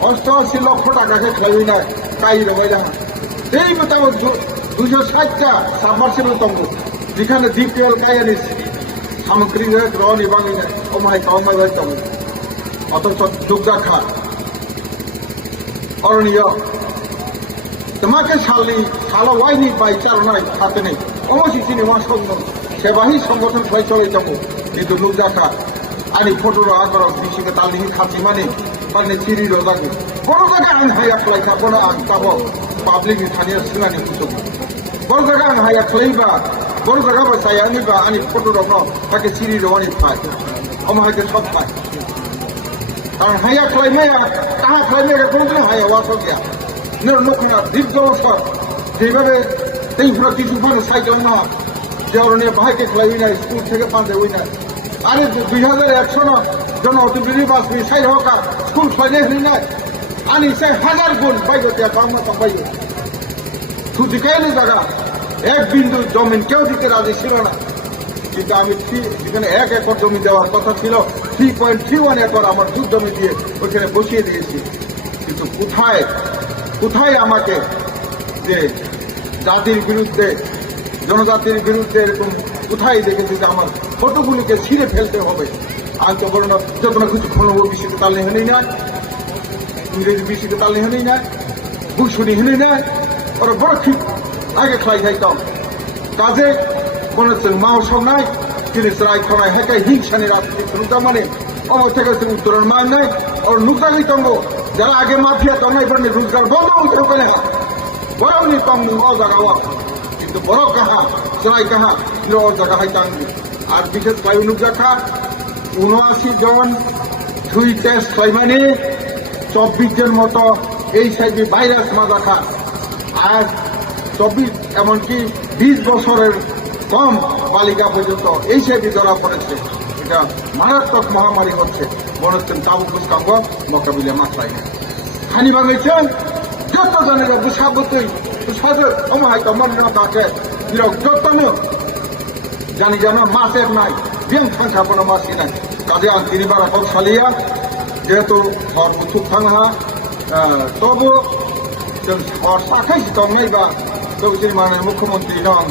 88 লক্ষ টাকাকে খেলবি না তাই রয়ে যান এই মোতাবেক 260টা সাবমার্সিবল তঙ্গ যেখানে ডিপিএল কায়ানি সামগ্রিক রন এবং অমায় কমায় তঙ্গ অথচ দুগ্গাখা অরণীয় তোমাকে সালো ওয়াইনি বাই চারনায় হাতে নেই অবশিষ্টিনি মাসঙ্গন সেবাহি সংগঠন ফয়সলাই তঙ্গ কিন্তু দুগ্গাখা আনি ফটোর আগর বিশিকে তালিহি খাতি মানে পারনে চিরি রোজাগে বড় জায়গা আইন হাইয়া খালাইতা বড় আন পাবো পাবলিক স্থানীয় সিঙ্গানি পুতুল বড় জায়গা আন হাইয়া খালাইবা বড় জায়গা বাসায় আনিবা আনি ফটো রং তাকে চিরি রোয়ানি পায় আমাকে সব পায় কারণ হাইয়া খালাইমায়া তাহা খালাইমায়া কোনদিন হাইয়া ওয়াস গিয়া লোকনা দীর্ঘ বছর যেভাবে এইগুলো কিছু বলে সাইকেল না যে অরণ্য ভাইকে খালাই না স্কুল থেকে পাঁচে ওই না আরে 2100 জন অতিবৃদ্ধি বাস সাই হকার স্কুল ছয় হই না আনি সে 1000 গুণ বাইরে দেওয়া কাম বাইরে সুজিকাইনি জায়গা এক বিন্দু জমিন কেউ দিতে রাজি ছিল না কিন্তু আমি যেখানে 1 একর জমি দেওয়ার কথা ছিল 3.31 একর আমার দুধ জমি দিয়ে ওইখানে বসিয়ে দিয়েছি কিন্তু কোথায় আমাকে যে জাতির বিরুদ্ধে জনজাতির বিরুদ্ধে এরকম কোথায় দেখেছি যে আমার ফটোগুলিকে ছিঁড়ে ফেলতে হবে আর তো বলো না যত না কিছু ফোনবো বিষয়কে তালে হেনেই না ইংরেজি বিষয়কে তালে হেনেই না বুঝুনি হেনেই না ওরা বড় ঠিক আগে খাই যাইতাম কাজে মনে হচ্ছে মাও সব নাই তিনি রায় খরায় হেঁটে হিংসানি রাজনীতি মানে আমার থেকে উত্তরের মান নাই ওর নুকালি তঙ্গ যারা আগে মাফিয়া তঙ্গাই পারেনি রোজগার বন্ধ হতে হবে না বড় তঙ্গ অজাগা কিন্তু বড় কাহা সরাই কাহা জায়গা হয় টাঙ্গি আর বিশেষ করে অনুজাখা 79 জন সুই টেস্ট মানে 24 জন মতো এই সাইডে ভাইরাস মাজাখা আর 24 এমনকি 20 বছরের কম বালিকা পর্যন্ত এই সাইডে ধরা পড়েছে এটা মারাত্মক মহামারী হচ্ছে মনে হচ্ছেন তাবুকুস কাঙ্গ মোকাবিলা মাত্রায় হানি ভাঙাইছেন যত জনের বুঝাবতই সজল অমায় তোমার না তাকে যতন জানি যেন মাসের নাই বিয়াং থাকা কোনো মাসি নাই কাজে আন তিনি বারা হোক সালিয়া যেহেতু সব কিছু থাকা তবু সাখাইছি তবে বা তবু তিনি মানের মুখ্যমন্ত্রী নন